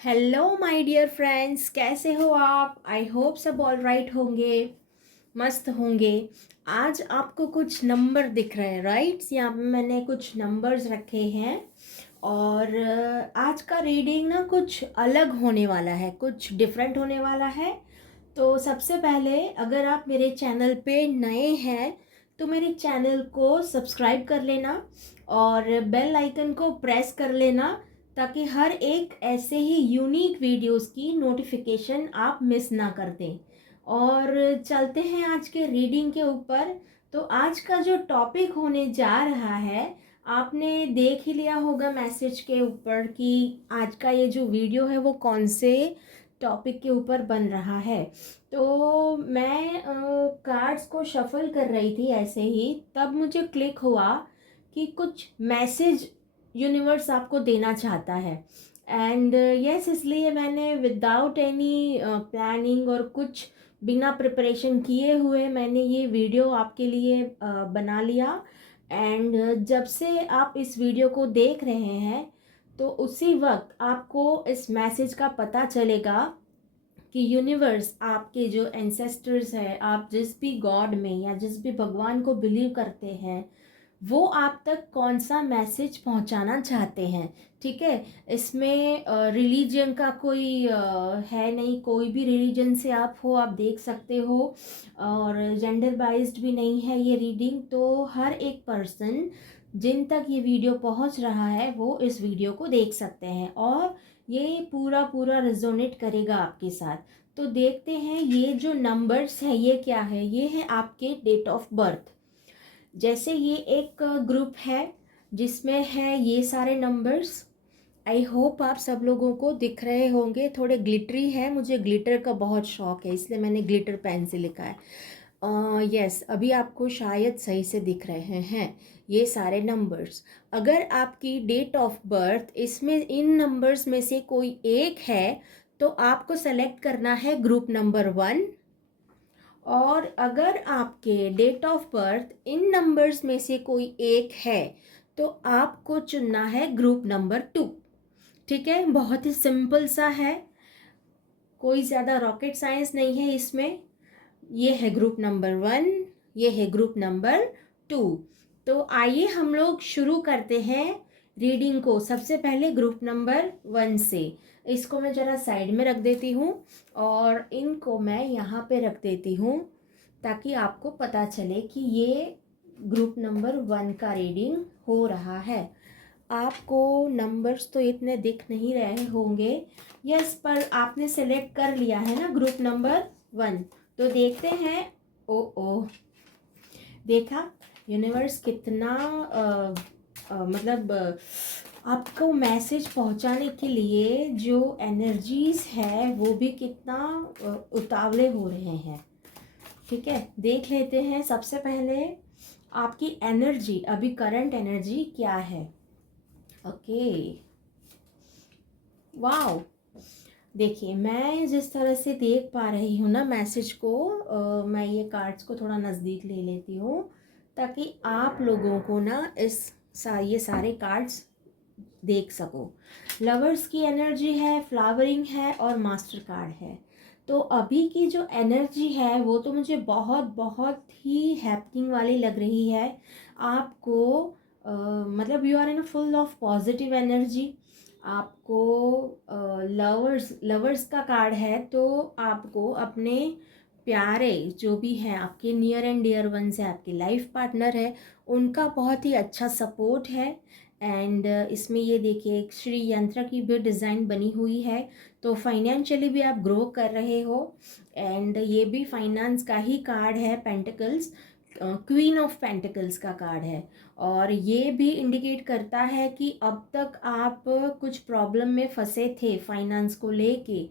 Hello my dear friends, कैसे हो आप? आई होप सब ऑल राइट होंगे, मस्त होंगे। आज आपको कुछ नंबर दिख रहे हैं, राइट? यहाँ पे मैंने कुछ नंबर्स रखे हैं और आज का रीडिंग ना कुछ अलग होने वाला है, कुछ डिफरेंट होने वाला है। तो सबसे पहले अगर आप मेरे चैनल पे नए हैं तो मेरे चैनल को सब्सक्राइब कर लेना और बेल आइकन को प्रेस कर लेना ताकि हर एक ऐसे ही यूनिक वीडियोस की नोटिफिकेशन आप मिस ना कर दें। और चलते हैं आज के रीडिंग के ऊपर। तो आज का जो टॉपिक होने जा रहा है, आपने देख ही लिया होगा मैसेज के ऊपर कि आज का ये जो वीडियो है वो कौन से टॉपिक के ऊपर बन रहा है। तो मैं कार्ड्स को शफल कर रही थी ऐसे ही, तब मुझे क्लिक हुआ कि कुछ मैसेज यूनिवर्स आपको देना चाहता है। एंड यस, इसलिए मैंने विदाउट एनी प्लानिंग और कुछ बिना प्रिपरेशन किए हुए मैंने ये वीडियो आपके लिए बना लिया। एंड जब से आप इस वीडियो को देख रहे हैं तो उसी वक्त आपको इस मैसेज का पता चलेगा कि यूनिवर्स, आपके जो एंसेस्टर्स हैं, आप जिस भी गॉड में या जिस भी भगवान को बिलीव करते हैं, वो आप तक कौन सा मैसेज पहुंचाना चाहते हैं। ठीक है, इसमें रिलीजन का कोई है नहीं, कोई भी रिलीजन से आप हो, आप देख सकते हो। और जेंडर बाइज्ड भी नहीं है ये रीडिंग। तो हर एक पर्सन जिन तक ये वीडियो पहुंच रहा है वो इस वीडियो को देख सकते हैं और ये पूरा पूरा रिजोनेट करेगा आपके साथ। तो देखते हैं ये जो नंबर्स है ये क्या है। ये है आपके डेट ऑफ बर्थ। जैसे ये एक ग्रुप है जिसमें है ये सारे नंबर्स। आई होप आप सब लोगों को दिख रहे होंगे। थोड़े ग्लिटरी है, मुझे ग्लिटर का बहुत शौक है इसलिए मैंने ग्लिटर पेन से लिखा है। यस, अभी आपको शायद सही से दिख रहे हैं ये सारे नंबर्स। अगर आपकी डेट ऑफ बर्थ इसमें इन नंबर्स में से कोई एक है तो आपको सेलेक्ट करना है ग्रुप नंबर 1। और अगर आपके date of birth in numbers में से कोई एक है तो आपको चुनना है ग्रुप नंबर 2। ठीक है, बहुत ही सिंपल सा है, कोई ज़्यादा रॉकेट साइंस नहीं है इसमें। ये है ग्रुप नंबर 1, ये है ग्रुप नंबर 2। तो आइए हम लोग शुरू करते हैं रीडिंग को। सबसे पहले ग्रुप नंबर 1 से। इसको मैं ज़रा साइड में रख देती हूँ और इनको मैं यहाँ पे रख देती हूँ ताकि आपको पता चले कि ये ग्रुप नंबर 1 का रीडिंग हो रहा है। आपको नंबर्स तो इतने दिख नहीं रहे होंगे, यस, पर आपने सेलेक्ट कर लिया है ना ग्रुप नंबर 1। तो देखते हैं। ओ ओ, देखा यूनिवर्स कितना मतलब आपको मैसेज पहुंचाने के लिए जो एनर्जीज है वो भी कितना उतावले हो रहे हैं। ठीक है, देख लेते हैं सबसे पहले आपकी एनर्जी, अभी करंट एनर्जी क्या है। ओके, वाओ, देखिए मैं जिस तरह से देख पा रही हूँ ना मैसेज को, मैं ये कार्ड्स को थोड़ा नज़दीक ले लेती हूँ ताकि आप लोगों को ना ये सारे कार्ड्स देख सको। लवर्स की एनर्जी है, फ्लावरिंग है और मास्टर कार्ड है। तो अभी की जो एनर्जी है वो तो मुझे बहुत बहुत ही हैपनिंग वाली लग रही है। आपको मतलब you are in full of positive energy. आपको लवर्स लवर्स का कार्ड है तो आपको अपने प्यारे जो भी हैं, आपके नियर एंड डियर वंस है, आपके लाइफ पार्टनर है, उनका बहुत ही अच्छा सपोर्ट है। एंड इसमें ये देखिए एक श्री यंत्र की भी डिज़ाइन बनी हुई है। तो फाइनेंशियली भी आप ग्रो कर रहे हो। एंड ये भी फाइनेंस का ही कार्ड है, पेंटिकल्स, क्वीन ऑफ पेंटिकल्स का कार्ड है। और ये भी इंडिकेट करता है कि अब तक आप कुछ प्रॉब्लम में फंसे थे फाइनेंस को लेके,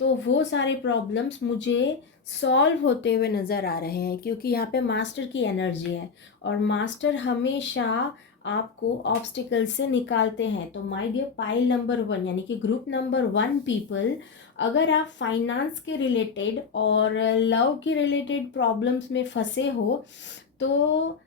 तो वो सारे प्रॉब्लम्स मुझे सॉल्व होते हुए नज़र आ रहे हैं क्योंकि यहाँ पे मास्टर की एनर्जी है और मास्टर हमेशा आपको ऑब्स्टिकल से निकालते हैं। तो माय डियर पाइल नंबर 1 यानी कि ग्रुप नंबर 1 पीपल, अगर आप फाइनेंस के रिलेटेड और लव के रिलेटेड प्रॉब्लम्स में फंसे हो तो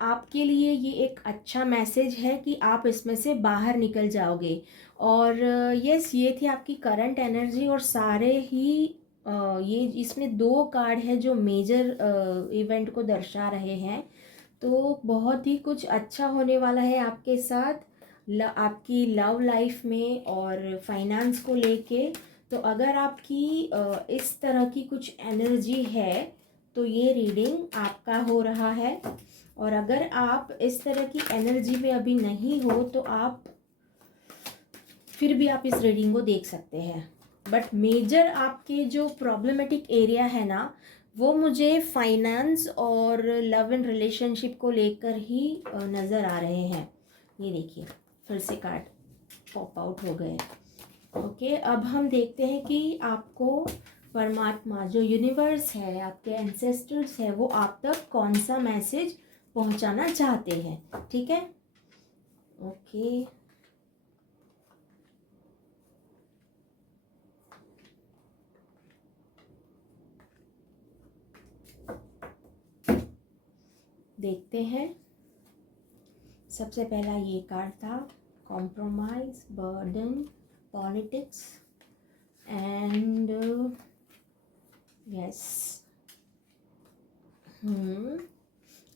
आपके लिए ये एक अच्छा मैसेज है कि आप इसमें से बाहर निकल जाओगे। और यस, ये थी आपकी करंट एनर्जी। और सारे ही ये इसमें 2 कार्ड है जो मेजर इवेंट को दर्शा रहे हैं। तो बहुत ही कुछ अच्छा होने वाला है आपके साथ, आपकी लव लाइफ में और फाइनेंस को लेके। तो अगर आपकी इस तरह की कुछ एनर्जी है तो ये रीडिंग आपका हो रहा है। और अगर आप इस तरह की एनर्जी में अभी नहीं हो तो आप फिर भी आप इस रीडिंग को देख सकते हैं। बट मेजर आपके जो प्रॉब्लमेटिक एरिया है ना, वो मुझे फाइनेंस और लव एंड रिलेशनशिप को लेकर ही नज़र आ रहे हैं। ये देखिए, फिर से कार्ड पॉप आउट हो गए। ओके, अब हम देखते हैं कि आपको परमात्मा, जो यूनिवर्स है, आपके एंसेस्टर्स है, वो आप तक कौन सा मैसेज पहुंचाना चाहते हैं। ठीक है, ओके। देखते हैं। सबसे पहला ये कार्ड था, compromise, burden, politics and yes.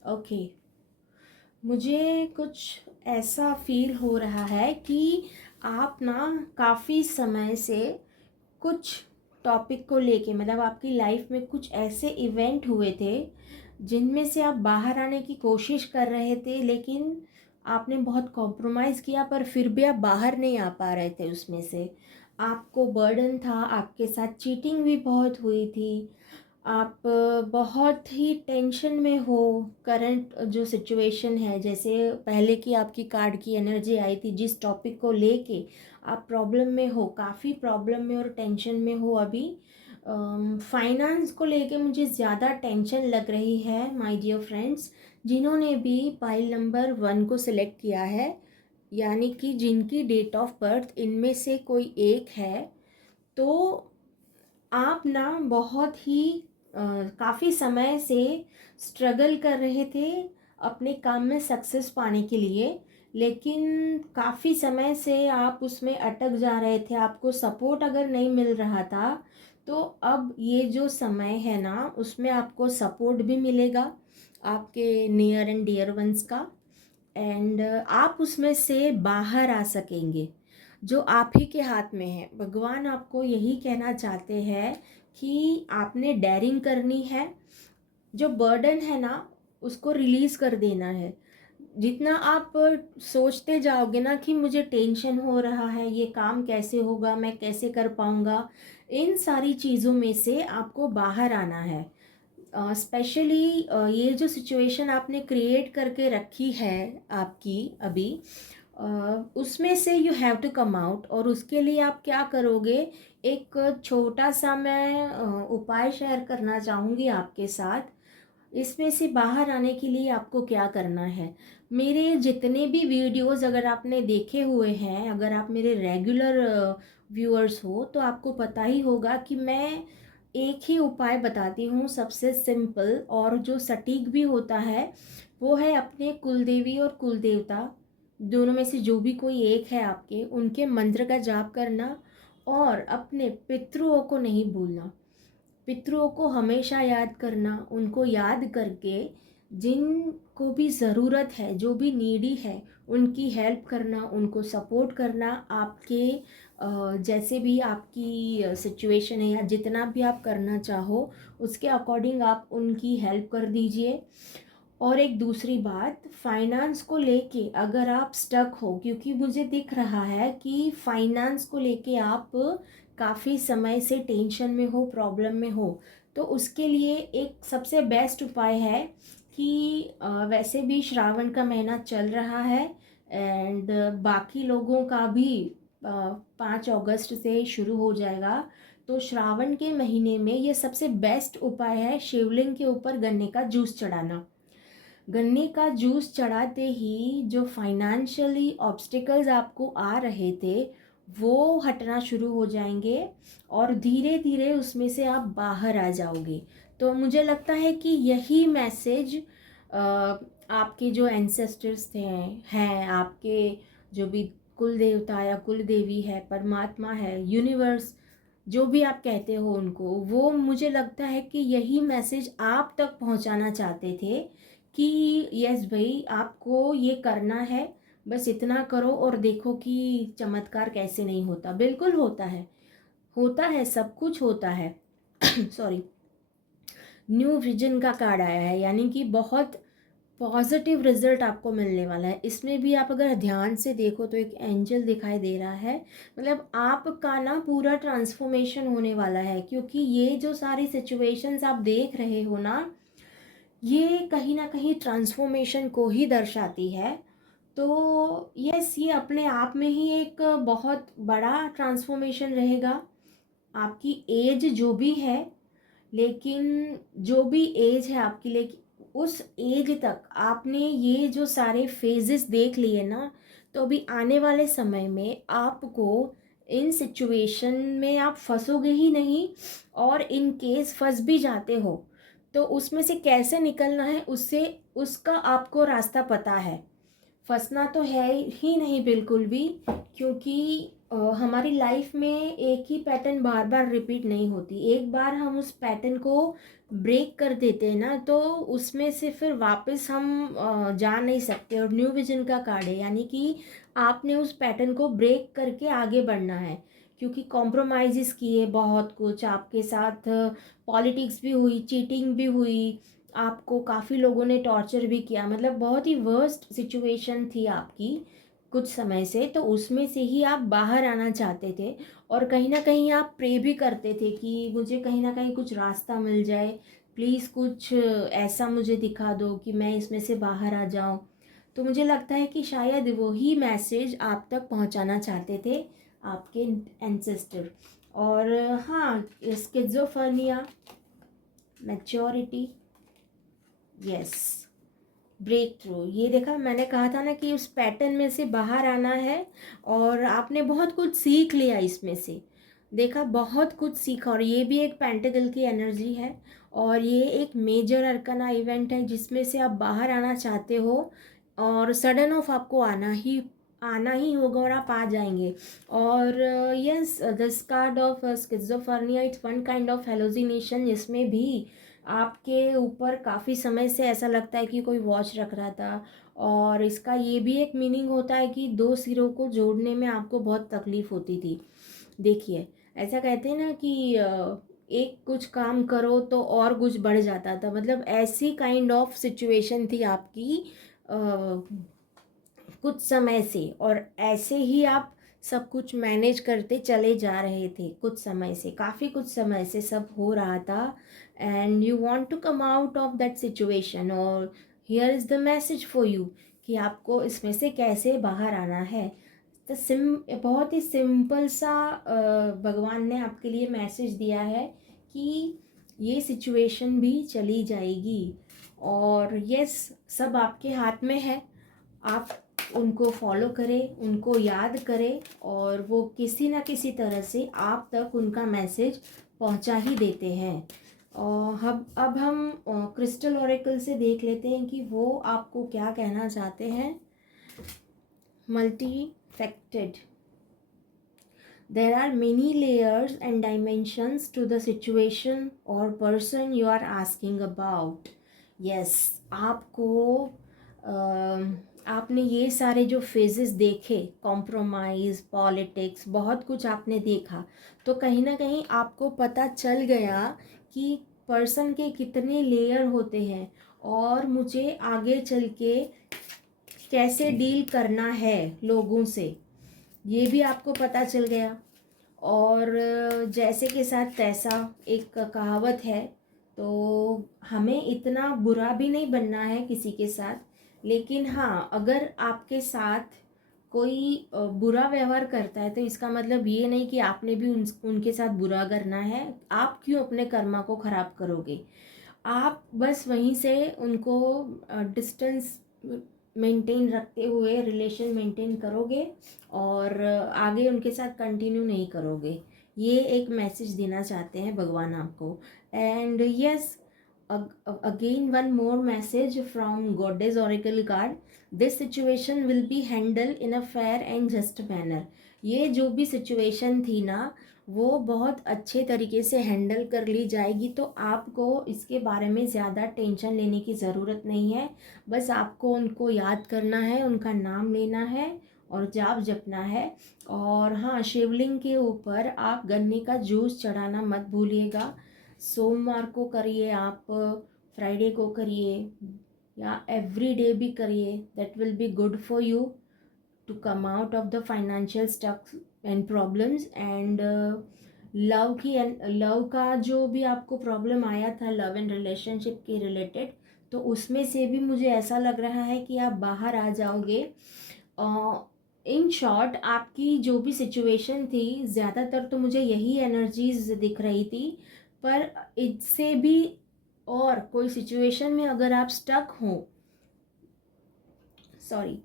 Okay, मुझे कुछ ऐसा फील हो रहा है कि आप ना काफ़ी समय से कुछ टॉपिक को लेके, मतलब आपकी लाइफ में कुछ ऐसे इवेंट हुए थे जिनमें से आप बाहर आने की कोशिश कर रहे थे, लेकिन आपने बहुत कॉम्प्रोमाइज़ किया पर फिर भी आप बाहर नहीं आ पा रहे थे उसमें से। आपको बर्डन था, आपके साथ चीटिंग भी बहुत हुई थी, आप बहुत ही टेंशन में हो। करंट जो सिचुएशन है, जैसे पहले की आपकी कार्ड की एनर्जी आई थी, जिस टॉपिक को लेके आप प्रॉब्लम में हो, काफ़ी प्रॉब्लम में और टेंशन में हो अभी। फाइनेंस को लेके मुझे ज़्यादा टेंशन लग रही है माय डियर फ्रेंड्स। जिन्होंने भी पाइल नंबर 1 को सिलेक्ट किया है, यानी कि जिनकी डेट ऑफ बर्थ इनमें से कोई एक है, तो आप ना बहुत ही काफ़ी समय से स्ट्रगल कर रहे थे अपने काम में सक्सेस पाने के लिए, लेकिन काफ़ी समय से आप उसमें अटक जा रहे थे। आपको सपोर्ट अगर नहीं मिल रहा था, तो अब ये जो समय है ना, उसमें आपको सपोर्ट भी मिलेगा आपके नियर एंड डियर वंस का। एंड आप उसमें से बाहर आ सकेंगे, जो आप ही के हाथ में है। भगवान आपको यही कहना चाहते हैं कि आपने डेयरिंग करनी है। जो बर्डन है ना, उसको रिलीज़ कर देना है। जितना आप सोचते जाओगे ना कि मुझे टेंशन हो रहा है, ये काम कैसे होगा, मैं कैसे कर पाऊँगा, इन सारी चीज़ों में से आपको बाहर आना है। स्पेशली ये जो सिचुएशन आपने क्रिएट करके रखी है आपकी अभी, उसमें से you have to come out. और उसके लिए आप क्या करोगे, एक छोटा सा मैं उपाय शेयर करना चाहूँगी आपके साथ। इसमें से बाहर आने के लिए आपको क्या करना है, मेरे जितने भी वीडियोस अगर आपने देखे हुए हैं, अगर आप मेरे रेगुलर व्यूअर्स हो, तो आपको पता ही होगा कि मैं एक ही उपाय बताती हूँ, सबसे सिंपल और जो सटीक भी होता है। वो है अपने कुलदेवी और कुलदेवता दोनों में से जो भी कोई एक है आपके, उनके मंत्र का जाप करना और अपने पितरों को नहीं भूलना। पितरों को हमेशा याद करना, उनको याद करके जिनको भी ज़रूरत है, जो भी नीडी है, उनकी हेल्प करना, उनको सपोर्ट करना। आपके जैसे भी आपकी सिचुएशन है या जितना भी आप करना चाहो, उसके अकॉर्डिंग आप उनकी हेल्प कर दीजिए। और एक दूसरी बात, फाइनेंस को लेके अगर आप स्टक हो, क्योंकि मुझे दिख रहा है कि फाइनेंस को लेके आप काफ़ी समय से टेंशन में हो, प्रॉब्लम में हो, तो उसके लिए एक सबसे बेस्ट उपाय है कि वैसे भी श्रावण का महीना चल रहा है एंड बाकी लोगों का भी 5 अगस्त से शुरू हो जाएगा। तो श्रावण के महीने में ये सबसे बेस्ट उपाय है, शिवलिंग के ऊपर गन्ने का जूस चढ़ाना। गन्ने का जूस चढ़ाते ही जो फाइनेंशियली ऑब्स्टिकल्स आपको आ रहे थे, वो हटना शुरू हो जाएंगे और धीरे धीरे उसमें से आप बाहर आ जाओगे। तो मुझे लगता है कि यही मैसेज आपके जो एंसेस्टर्स थे हैं, आपके जो भी कुल देवता या कुल देवी है, परमात्मा है, यूनिवर्स, जो भी आप कहते हो उनको, वो मुझे लगता है कि यही मैसेज आप तक पहुंचाना चाहते थे कि यस भाई, आपको ये करना है, बस इतना करो और देखो कि चमत्कार कैसे नहीं होता। बिल्कुल होता है, होता है, सब कुछ होता है। सॉरी। न्यू विजन का कार्ड आया है, यानी कि बहुत पॉजिटिव रिजल्ट आपको मिलने वाला है। इसमें भी आप अगर ध्यान से देखो तो एक एंजल दिखाई दे रहा है, मतलब आपका ना पूरा ट्रांसफॉर्मेशन होने वाला है, क्योंकि ये जो सारी सिचुएशंस आप देख रहे हो ना, ये कहीं ना कहीं ट्रांसफॉर्मेशन को ही दर्शाती है। तो यस, ये अपने आप में ही एक बहुत बड़ा ट्रांसफॉर्मेशन रहेगा। आपकी एज जो भी है, लेकिन जो भी एज है आपकी, लेकिन उस एज तक आपने ये जो सारे फेजेस देख लिए ना, तो अभी आने वाले समय में आपको इन सिचुएशन में आप फंसोगे ही नहीं। और इन केस फंस भी जाते हो तो उसमें से कैसे निकलना है, उससे उसका आपको रास्ता पता है। फंसना तो है ही नहीं बिल्कुल भी, क्योंकि हमारी लाइफ में एक ही पैटर्न बार बार रिपीट नहीं होती। एक बार हम उस पैटर्न को ब्रेक कर देते हैं ना, तो उसमें से फिर वापस हम जा नहीं सकते। और न्यू विजन का कार्ड है, यानी कि आपने उस पैटर्न को ब्रेक करके आगे बढ़ना है, क्योंकि कॉम्प्रोमाइज़ किए बहुत कुछ आपके साथ, पॉलिटिक्स भी हुई, चीटिंग भी हुई, आपको काफ़ी लोगों ने टॉर्चर भी किया, मतलब बहुत ही वर्स्ट सिचुएशन थी आपकी कुछ समय से। तो उसमें से ही आप बाहर आना चाहते थे, और कहीं ना कहीं आप प्रे भी करते थे कि मुझे कहीं ना कहीं कुछ रास्ता मिल जाए, प्लीज़ कुछ ऐसा मुझे दिखा दो कि मैं इसमें से बाहर आ जाऊं। तो मुझे लगता है कि शायद वही मैसेज आप तक पहुंचाना चाहते थे आपके एंसेस्टर। और हाँ, schizophrenia, maturity, yes, break through, ये देखा, मैंने कहा था ना कि उस पैटर्न में से बाहर आना है। और आपने बहुत कुछ सीख लिया इसमें से, देखा, बहुत कुछ सीखा। और ये भी एक पेंटिकल की एनर्जी है, और ये एक मेजर अरकाना इवेंट है जिसमें से आप बाहर आना चाहते हो, और सडन ऑफ आपको आना ही होगा, और आप आ जाएंगे। और yes, this card of schizophrenia, it's one kind of hallucination, जिसमें भी आपके ऊपर काफ़ी समय से ऐसा लगता है कि कोई वॉच रख रहा था। और इसका ये भी एक मीनिंग होता है कि दो सिरों को जोड़ने में आपको बहुत तकलीफ़ होती थी। देखिए, ऐसा कहते हैं ना कि एक कुछ काम करो तो और कुछ बढ़ जाता था, मतलब ऐसी काइंड ऑफ सिचुएशन थी आपकी कुछ समय से। और ऐसे ही आप सब कुछ मैनेज करते चले जा रहे थे कुछ समय से, काफ़ी कुछ समय से सब हो रहा था। And you want to come out of that situation, और here is the message for you कि आपको इसमें से कैसे बाहर आना है। तो बहुत ही सिंपल सा भगवान ने आपके लिए मैसेज दिया है कि ये सिचुएशन भी चली जाएगी। और यस, सब आपके हाथ में है, आप उनको फॉलो करें, उनको याद करें, और वो किसी ना किसी तरह से आप तक उनका मैसेज पहुंचा ही देते हैं। और अब हम क्रिस्टल ओरेकल से देख लेते हैं कि वो आपको क्या कहना चाहते हैं। मल्टीफैक्टेड, there are many layers and dimensions to the situation or person you are asking about. yes, आपको आपने ये सारे जो फेजेस देखे, कॉम्प्रोमाइज़, पॉलिटिक्स, बहुत कुछ आपने देखा, तो कहीं ना कहीं आपको पता चल गया कि पर्सन के कितने लेयर होते हैं, और मुझे आगे चल के कैसे डील करना है लोगों से, ये भी आपको पता चल गया। और जैसे के साथ तैसा एक कहावत है, तो हमें इतना बुरा भी नहीं बनना है किसी के साथ, लेकिन हाँ, अगर आपके साथ कोई बुरा व्यवहार करता है तो इसका मतलब ये नहीं कि आपने भी उनके साथ बुरा करना है। आप क्यों अपने कर्मा को ख़राब करोगे? आप बस वहीं से उनको डिस्टेंस मेंटेन रखते हुए रिलेशन मेंटेन करोगे, और आगे उनके साथ कंटिन्यू नहीं करोगे। ये एक मैसेज देना चाहते हैं भगवान आपको। And yes, again one more message from Goddess Oracle card. This situation will be handled in a fair and just manner. ये जो भी सिचुएशन थी ना वो बहुत अच्छे तरीके से हैंडल कर ली जाएगी, तो आपको इसके बारे में ज़्यादा टेंशन लेने की ज़रूरत नहीं है। बस आपको उनको याद करना है, उनका नाम लेना है और जाप जपना है। और हाँ, शिवलिंग के ऊपर आप गन्ने का जूस चढ़ाना मत भूलिएगा। सोमवार को करिए, आप फ्राइडे को करिए या एवरी डे भी करिए। That will be good for you to come out of the financial stucks and problems. And love का जो भी आपको प्रॉब्लम आया था लव एंड रिलेशनशिप के रिलेटेड, तो उसमें से भी मुझे ऐसा लग रहा है कि आप बाहर आ जाओगे। इन शॉर्ट, आपकी जो भी सिचुएशन थी, ज़्यादातर तो मुझे यही एनर्जीज दिख रही थी, पर इससे भी और कोई सिचुएशन में अगर आप स्टक हो, सॉरी,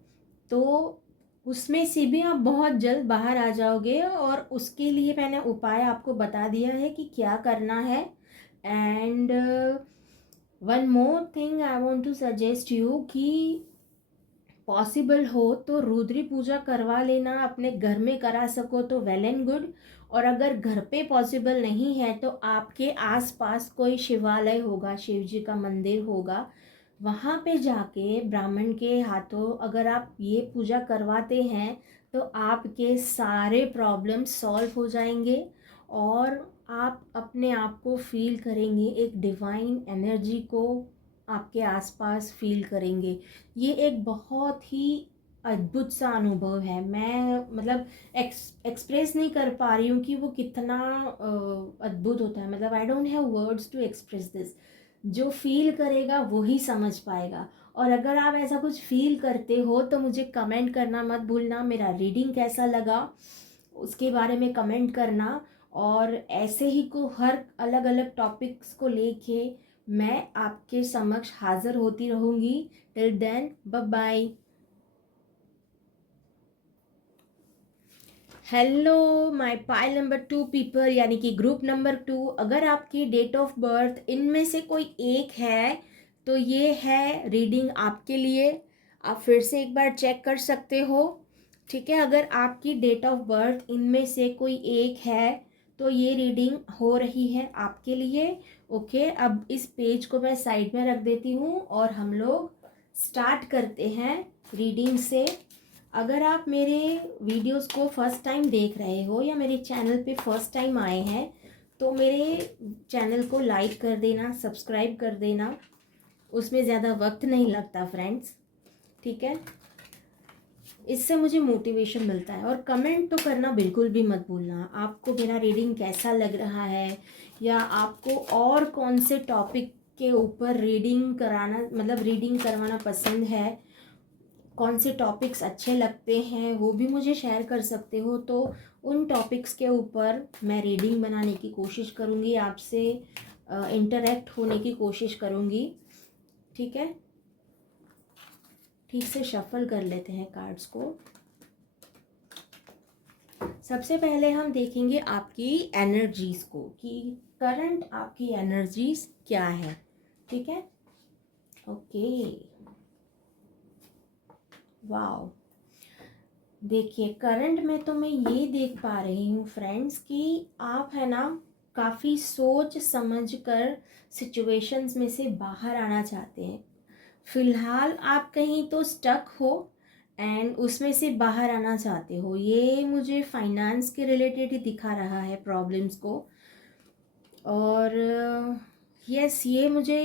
तो उसमें से भी आप बहुत जल्द बाहर आ जाओगे। और उसके लिए मैंने उपाय आपको बता दिया है कि क्या करना है। And one more thing I want to suggest you कि पॉसिबल हो तो रुद्री पूजा करवा लेना, अपने घर में करा सको तो वेल एंड गुड। और अगर घर पे पॉसिबल नहीं है तो आपके आसपास कोई शिवालय होगा, शिव जी का मंदिर होगा, वहाँ पे जाके ब्राह्मण के हाथों अगर आप ये पूजा करवाते हैं तो आपके सारे प्रॉब्लम सॉल्व हो जाएंगे और आप अपने आप को फील करेंगे, एक डिवाइन एनर्जी को आपके आसपास फील करेंगे। ये एक बहुत ही अद्भुत सा अनुभव है। मैं मतलब एक्सप्रेस नहीं कर पा रही हूँ कि वो कितना अद्भुत होता है। मतलब I don't have words to express this. जो फील करेगा वो ही समझ पाएगा। और अगर आप ऐसा कुछ फील करते हो तो मुझे कमेंट करना मत भूलना। मेरा रीडिंग कैसा लगा उसके बारे में कमेंट करना। और ऐसे ही को हर अलग अलग टॉपिक्स को लेके मैं आपके समक्ष हाजिर होती रहूँगी। Till then, bye bye. Hello my pile number 2 people, यानी कि ग्रुप नंबर 2। अगर आपकी डेट ऑफ बर्थ इनमें से कोई एक है तो ये है रीडिंग आपके लिए। आप फिर से एक बार चेक कर सकते हो, ठीक है। अगर आपकी डेट ऑफ बर्थ इनमें से कोई एक है तो ये रीडिंग हो रही है आपके लिए। ओके, अब इस पेज को मैं साइड में रख देती हूँ और हम लोग स्टार्ट करते हैं रीडिंग से। अगर आप मेरे वीडियोस को फर्स्ट टाइम देख रहे हो या मेरे चैनल पे फर्स्ट टाइम आए हैं तो मेरे चैनल को लाइक कर देना, सब्सक्राइब कर देना। उसमें ज़्यादा वक्त नहीं लगता फ्रेंड्स, ठीक है। इससे मुझे मोटिवेशन मिलता है। और कमेंट तो करना बिल्कुल भी मत भूलना, आपको मेरा रीडिंग कैसा लग रहा है या आपको और कौन से टॉपिक के ऊपर रीडिंग कराना, मतलब रीडिंग करवाना पसंद है, कौन से टॉपिक्स अच्छे लगते हैं वो भी मुझे शेयर कर सकते हो। तो उन टॉपिक्स के ऊपर मैं रीडिंग बनाने की कोशिश करूँगी, आपसे इंटरेक्ट होने की कोशिश करूँगी, ठीक है। ठीक से शफल कर लेते हैं कार्ड्स को। सबसे पहले हम देखेंगे आपकी एनर्जीज़ को कि करंट आपकी एनर्जीज़ क्या है, ठीक है। ओके, वाओ, देखिए करंट में तो मैं ये देख पा रही हूँ फ्रेंड्स कि आप है ना काफ़ी सोच समझ कर सिचुएशंस में से बाहर आना चाहते हैं। फ़िलहाल आप कहीं तो स्टक हो एंड उसमें से बाहर आना चाहते हो। ये मुझे फाइनेंस के रिलेटेड ही दिखा रहा है प्रॉब्लम्स को। और यस, ये मुझे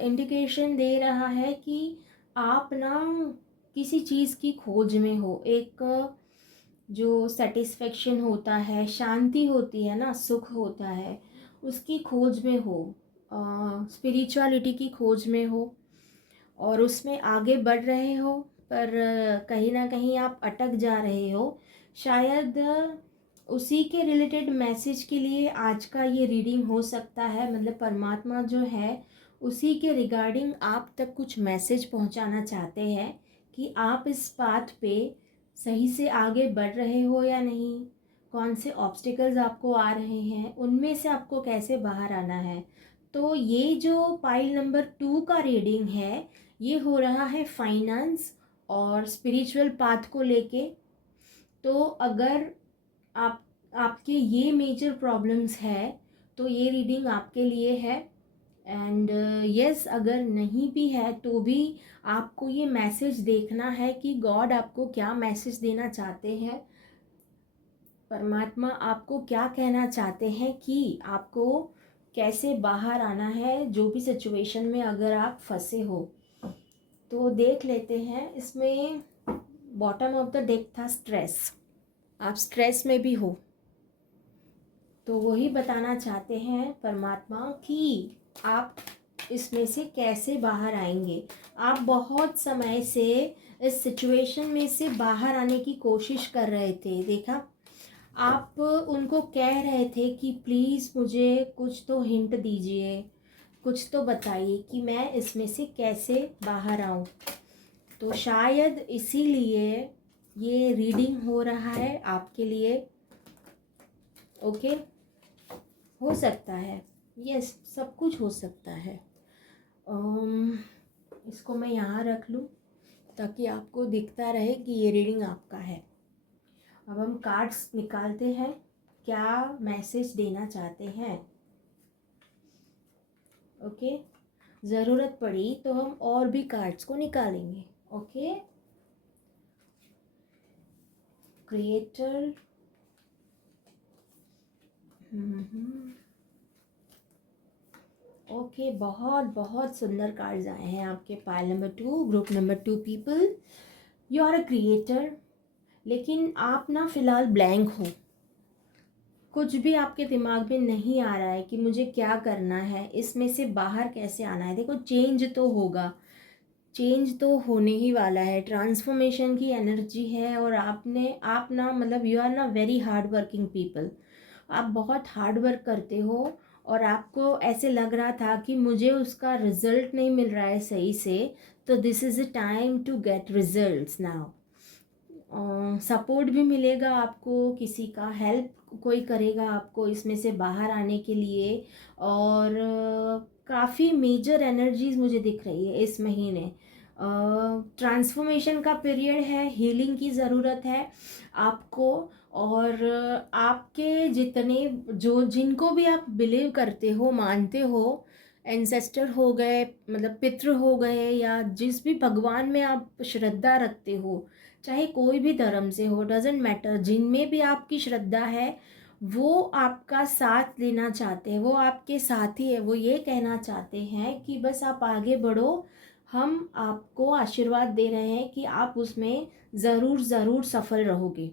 इंडिकेशन दे रहा है कि आप ना किसी चीज़ की खोज में हो। एक जो सेटिस्फेक्शन होता है, शांति होती है ना, सुख होता है, उसकी खोज में हो, स्पिरिचुअलिटी की खोज में हो और उसमें आगे बढ़ रहे हो। पर कहीं ना कहीं आप अटक जा रहे हो। शायद उसी के रिलेटेड मैसेज के लिए आज का ये रीडिंग हो सकता है। मतलब परमात्मा जो है उसी के रिगार्डिंग आप तक कुछ मैसेज पहुंचाना चाहते हैं कि आप इस पाथ पे सही से आगे बढ़ रहे हो या नहीं, कौन से ऑब्स्टिकल्स आपको आ रहे हैं, उनमें से आपको कैसे बाहर आना है। तो ये जो पाइल नंबर 2 का रीडिंग है, ये हो रहा है फाइनेंस और स्पिरिचुअल पाथ को लेके। तो अगर आप आपके ये मेजर प्रॉब्लम्स है तो ये रीडिंग आपके लिए है। एंड यस, अगर नहीं भी है तो भी आपको ये मैसेज देखना है कि गॉड आपको क्या मैसेज देना चाहते हैं, परमात्मा आपको क्या कहना चाहते हैं कि आपको कैसे बाहर आना है जो भी सिचुएशन में अगर आप फंसे हो। तो देख लेते हैं। इसमें बॉटम ऑफ द डेक था स्ट्रेस, आप स्ट्रेस में भी हो, तो वही बताना चाहते हैं परमात्मा कि आप इसमें से कैसे बाहर आएंगे। आप बहुत समय से इस सिचुएशन में से बाहर आने की कोशिश कर रहे थे, देखा, आप उनको कह रहे थे कि प्लीज़ मुझे कुछ तो हिंट दीजिए, कुछ तो बताइए कि मैं इसमें से कैसे बाहर आऊँ। तो शायद इसीलिए ये रीडिंग हो रहा है आपके लिए। ओके, हो सकता है, यस, सब कुछ हो सकता है। इसको मैं यहाँ रख लूँ ताकि आपको दिखता रहे कि ये रीडिंग आपका है। अब हम कार्ड्स निकालते हैं, क्या मैसेज देना चाहते हैं। ओके, ज़रूरत पड़ी तो हम और भी कार्ड्स को निकालेंगे। ओके, क्रिएटर, ओके, बहुत बहुत सुंदर कार्ड्स आए हैं आपके pile number 2, group number 2 people. You are a creator, लेकिन आप ना फ़िलहाल ब्लैंक हो, कुछ भी आपके दिमाग में नहीं आ रहा है कि मुझे क्या करना है, इसमें से बाहर कैसे आना है। देखो, चेंज तो होगा, चेंज तो होने ही वाला है, ट्रांसफॉर्मेशन की एनर्जी है। और आप ना मतलब यू आर ना वेरी हार्ड वर्किंग पीपल, आप बहुत हार्ड वर्क करते हो और आपको ऐसे लग रहा था कि मुझे उसका रिजल्ट नहीं मिल रहा है सही से, तो this is a time to get results now. Support भी मिलेगा आपको, किसी का हेल्प कोई करेगा आपको इसमें से बाहर आने के लिए। और काफ़ी मेजर एनर्जीज मुझे दिख रही है इस महीने। ट्रांसफॉर्मेशन का पीरियड है, हीलिंग की ज़रूरत है आपको। और आपके जितने जो जिनको भी आप बिलीव करते हो, मानते हो, एंसेस्टर हो गए, मतलब पितृ हो गए, या जिस भी भगवान में आप श्रद्धा रखते हो, चाहे कोई भी धर्म से हो, डजेंट मैटर, जिनमें भी आपकी श्रद्धा है वो आपका साथ लेना चाहते हैं, वो आपके साथी है। वो ये कहना चाहते हैं कि बस आप आगे बढ़ो, हम आपको आशीर्वाद दे रहे हैं कि आप उसमें ज़रूर ज़रूर सफल रहोगे।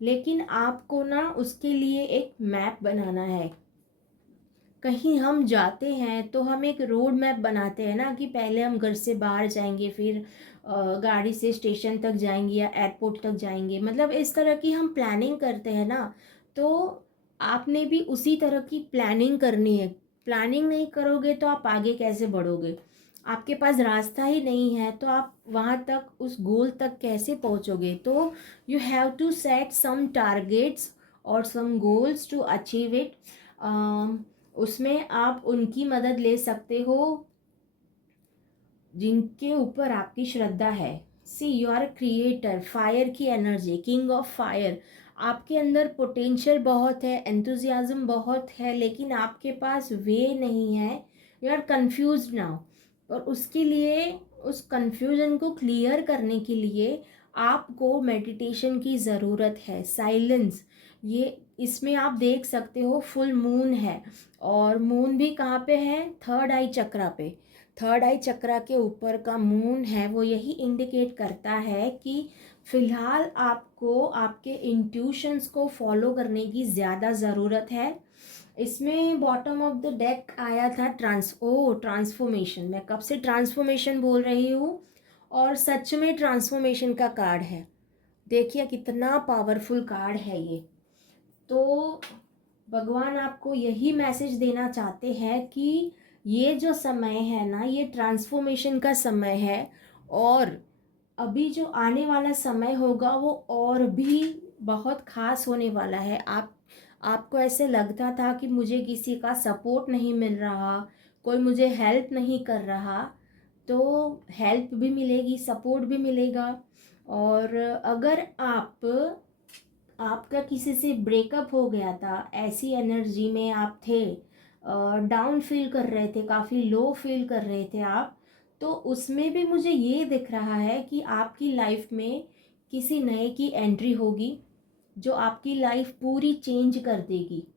लेकिन आपको ना उसके लिए एक मैप बनाना है। कहीं हम जाते हैं तो हम एक रोड मैप बनाते हैं ना, कि पहले हम घर से बाहर जाएंगे, फिर गाड़ी से स्टेशन तक जाएंगे या एयरपोर्ट तक जाएंगे, मतलब इस तरह की हम प्लानिंग करते हैं ना। तो आपने भी उसी तरह की प्लानिंग करनी है। प्लानिंग नहीं करोगे तो आप आगे कैसे बढ़ोगे, आपके पास रास्ता ही नहीं है तो आप वहाँ तक, उस गोल तक कैसे पहुँचोगे। तो you have to set some targets और some goals to achieve it. उसमें आप उनकी मदद ले सकते हो जिनके ऊपर आपकी श्रद्धा है। See, you are a creator, fire की एनर्जी, किंग ऑफ फायर। आपके अंदर पोटेंशियल बहुत है, एंथुजियाज्म बहुत है, लेकिन आपके पास वे नहीं है। You are confuse now. और उसके लिए, उस कंफ्यूजन को क्लियर करने के लिए आपको मेडिटेशन की ज़रूरत है, साइलेंस। ये इसमें आप देख सकते हो फुल मून है, और मून भी कहाँ पे है, थर्ड आई चक्रा पे। थर्ड आई चक्रा के ऊपर का मून है, वो यही इंडिकेट करता है कि फिलहाल आपको आपके इंट्यूशंस को फॉलो करने की ज़्यादा ज़रूरत है। इसमें बॉटम ऑफ द डेक आया था ट्रांसफॉर्मेशन। मैं कब से ट्रांसफॉर्मेशन बोल रही हूँ, और सच में ट्रांसफॉर्मेशन का कार्ड है। देखिए कितना पावरफुल कार्ड है ये। तो भगवान आपको यही मैसेज देना चाहते हैं कि ये जो समय है ना, ये ट्रांसफॉर्मेशन का समय है। और अभी जो आने वाला समय होगा वो और भी बहुत खास होने वाला है। आपको ऐसे लगता था कि मुझे किसी का सपोर्ट नहीं मिल रहा, कोई मुझे हेल्प नहीं कर रहा तो हेल्प भी मिलेगी, सपोर्ट भी मिलेगा। और अगर आपका किसी से ब्रेकअप हो गया था, ऐसी एनर्जी में आप थे, डाउन फील कर रहे थे, काफ़ी लो फील कर रहे थे आप, तो उसमें भी मुझे ये दिख रहा है कि आपकी लाइफ में किसी नए की एंट्री होगी जो आपकी लाइफ पूरी चेंज कर देगी।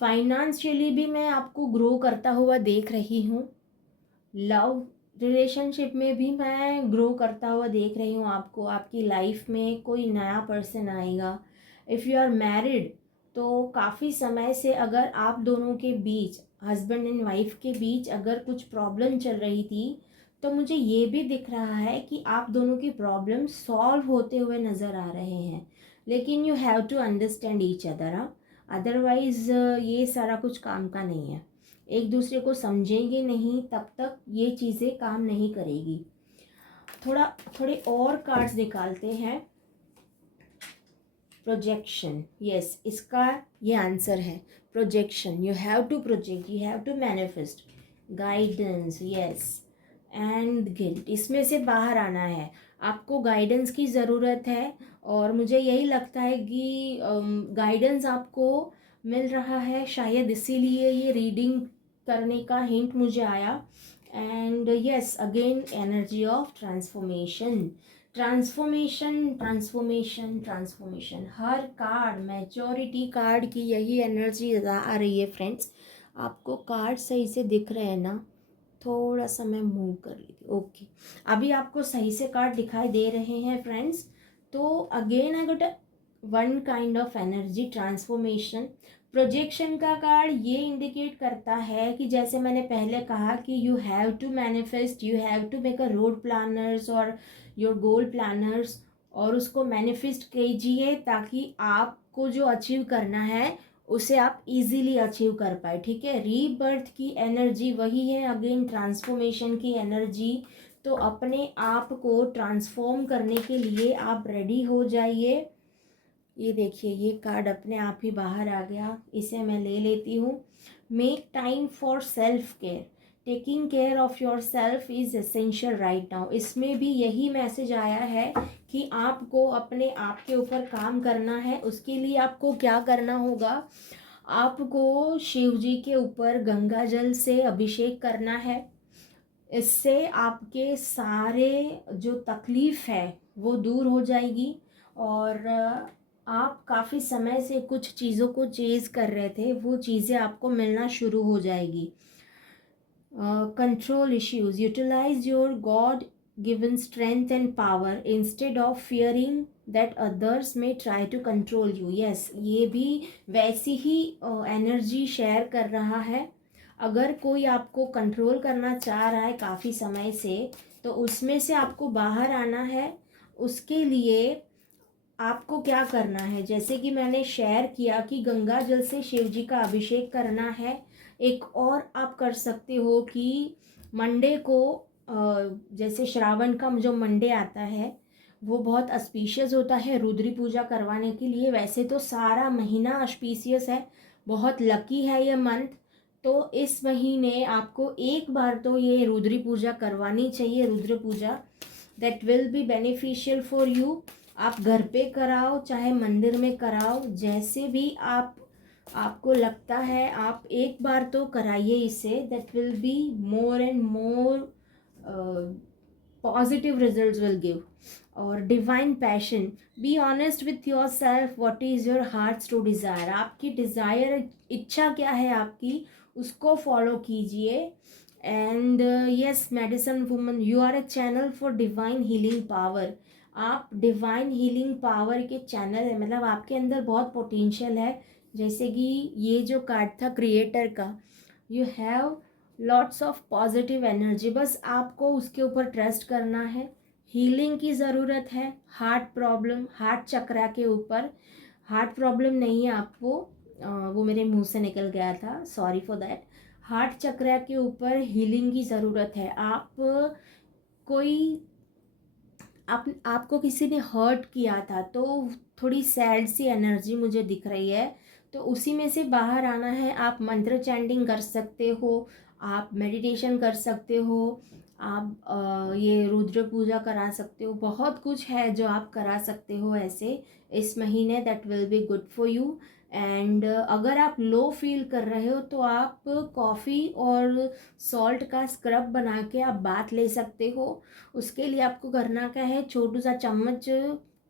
फाइनेंशियली भी मैं आपको ग्रो करता हुआ देख रही हूँ। लव रिलेशनशिप में भी मैं ग्रो करता हुआ देख रही हूँ आपको। आपकी लाइफ में कोई नया पर्सन आएगा। इफ़ यू आर मैरिड तो काफ़ी समय से अगर आप दोनों के बीच, हस्बैंड एंड वाइफ के बीच अगर कुछ प्रॉब्लम चल रही थी, तो मुझे ये भी दिख रहा है कि आप दोनों की प्रॉब्लम सॉल्व होते हुए नज़र आ रहे हैं। लेकिन you have to understand each other, otherwise ये सारा कुछ काम का नहीं है। एक दूसरे को समझेंगे नहीं तब तक ये चीज़ें काम नहीं करेगी। थोड़े और कार्ड्स निकालते हैं। प्रोजेक्शन, यस, इसका ये आंसर है। Projection, you have to project, you have to manifest. Guidance, yes, and guilt, इसमें से बाहर आना है। आपको गाइडेंस की ज़रूरत है और मुझे यही लगता है कि गाइडेंस आपको मिल रहा है, शायद इसीलिए ये रीडिंग करने का हिंट मुझे आया। And yes, again energy of transformation, transformation, transformation, transformation. Her card, maturity card की यही एनर्जी आ रही है फ्रेंड्स। आपको कार्ड सही से दिख रहे हैं ना? थोड़ा सा मैं मूव कर ली, ओके। अभी आपको सही से कार्ड दिखाई दे रहे हैं फ्रेंड्स। तो again I got one kind of energy, transformation. Projection का कार्ड ये इंडिकेट करता है कि जैसे मैंने पहले कहा कि you have to manifest, you have to make a road planners और योर गोल प्लानर्स, और उसको मैनिफेस्ट कीजिए ताकि आपको जो अचीव करना है उसे आप इजीली अचीव कर पाए। ठीक है, रीबर्थ की एनर्जी वही है, अगेन ट्रांसफॉर्मेशन की एनर्जी। तो अपने आप को ट्रांसफॉर्म करने के लिए आप रेडी हो जाइए। ये देखिए, ये कार्ड अपने आप ही बाहर आ गया, इसे मैं ले लेती हूँ। Make time for self care, taking care of your self is essential right now. इसमें भी यही मैसेज आया है कि आपको अपने आप के ऊपर काम करना है। उसके लिए आपको क्या करना होगा? आपको शिव जी के ऊपर गंगा जल से अभिषेक करना है। इससे आपके सारे जो तकलीफ़ है वो दूर हो जाएगी। और आप काफ़ी समय से कुछ चीज़ों को चेज़ कर रहे थे, वो चीज़ें आपको मिलना शुरू हो जाएगी। Control issues, utilise your god given strength and power instead of fearing that others में try to control you. Yes, ये भी वैसी ही एनर्जी शेयर कर रहा है। अगर कोई आपको कंट्रोल करना चाह रहा है काफ़ी समय से, तो उसमें से आपको बाहर आना है। उसके लिए आपको क्या करना है, जैसे कि मैंने शेयर किया कि गंगा जल से शिव जी का अभिषेक करना है। एक और आप कर सकते हो कि मंडे को, जैसे श्रावण का जो मंडे आता है वो बहुत ऑस्पिशियस होता है रुद्री पूजा करवाने के लिए। वैसे तो सारा महीना ऑस्पिशियस है, बहुत लकी है ये मंथ। तो इस महीने आपको एक बार तो ये रुद्री पूजा करवानी चाहिए, रुद्र पूजा। That will be beneficial for you. आप घर पे कराओ चाहे मंदिर में कराओ, जैसे भी आपको लगता है, आप एक बार तो कराइए इसे। That will be more and more positive results will give. और divine passion, be honest with yourself, what is your heart's to desire. आपकी डिज़ायर, इच्छा क्या है आपकी, उसको फॉलो कीजिए। And yes, medicine woman, you are a channel for divine healing power. आप divine healing power के चैनल है, मतलब आपके अंदर बहुत पोटेंशियल है। जैसे कि ये जो कार्ड था क्रिएटर का, you have lots of positive energy, बस आपको उसके ऊपर ट्रस्ट करना है। हीलिंग की ज़रूरत है। हार्ट प्रॉब्लम, हार्ट चक्रा के ऊपर, हार्ट प्रॉब्लम नहीं है आपको, वो मेरे मुंह से निकल गया था, सॉरी फॉर दैट। हार्ट चक्रा के ऊपर हीलिंग की ज़रूरत है। कोई आपको किसी ने हर्ट किया था तो थोड़ी सैड सी एनर्जी मुझे दिख रही है। तो उसी में से बाहर आना है। आप मंत्र चैंटिंग कर सकते हो, आप मेडिटेशन कर सकते हो, आप ये रुद्र पूजा करा सकते हो, बहुत कुछ है जो आप करा सकते हो ऐसे इस महीने। That will be good for you. And अगर आप लो फील कर रहे हो तो आप कॉफ़ी और सॉल्ट का स्क्रब बना के आप बाथ ले सकते हो। उसके लिए आपको करना क्या है, छोटू सा चम्मच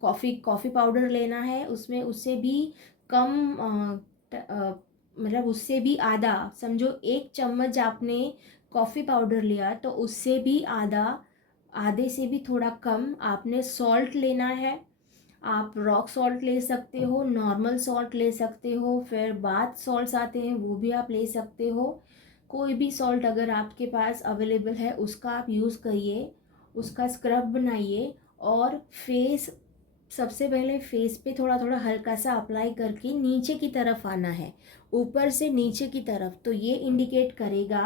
कॉफ़ी पाउडर लेना है, उसमें उससे भी कम मतलब उससे भी आधा, समझो 1 चम्मच आपने कॉफ़ी पाउडर लिया तो उससे भी आधे से भी थोड़ा कम आपने सॉल्ट लेना है। आप रॉक सॉल्ट ले सकते हो, नॉर्मल सॉल्ट ले सकते हो, फिर बाथ सॉल्ट्स आते हैं वो भी आप ले सकते हो। कोई भी सॉल्ट अगर आपके पास अवेलेबल है उसका आप यूज़ करिए, उसका स्क्रब बनाइए। और फेस, सबसे पहले फेस पे थोड़ा थोड़ा हल्का सा अप्लाई करके नीचे की तरफ आना है, ऊपर से नीचे की तरफ। तो ये इंडिकेट करेगा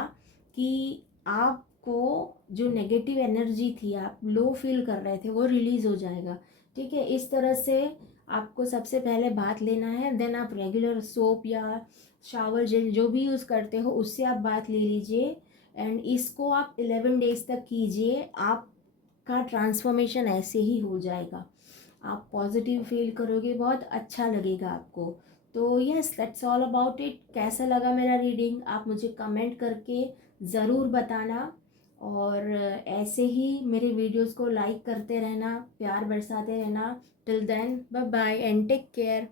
कि आपको जो नेगेटिव एनर्जी थी, आप लो फील कर रहे थे, वो रिलीज़ हो जाएगा। ठीक है, इस तरह से आपको सबसे पहले बाथ लेना है। देन आप रेगुलर सोप या शावर जेल जो भी यूज़ करते हो उससे आप बाथ ले लीजिए। एंड इसको आप 11 डेज तक कीजिए, आपका ट्रांसफॉर्मेशन ऐसे ही हो जाएगा। आप पॉजिटिव फील करोगे, बहुत अच्छा लगेगा आपको। तो yes, that's all about it. कैसा लगा मेरा रीडिंग आप मुझे कमेंट करके ज़रूर बताना। और ऐसे ही मेरे वीडियोस को लाइक करते रहना, प्यार बरसाते रहना। Till then, bye bye and take care.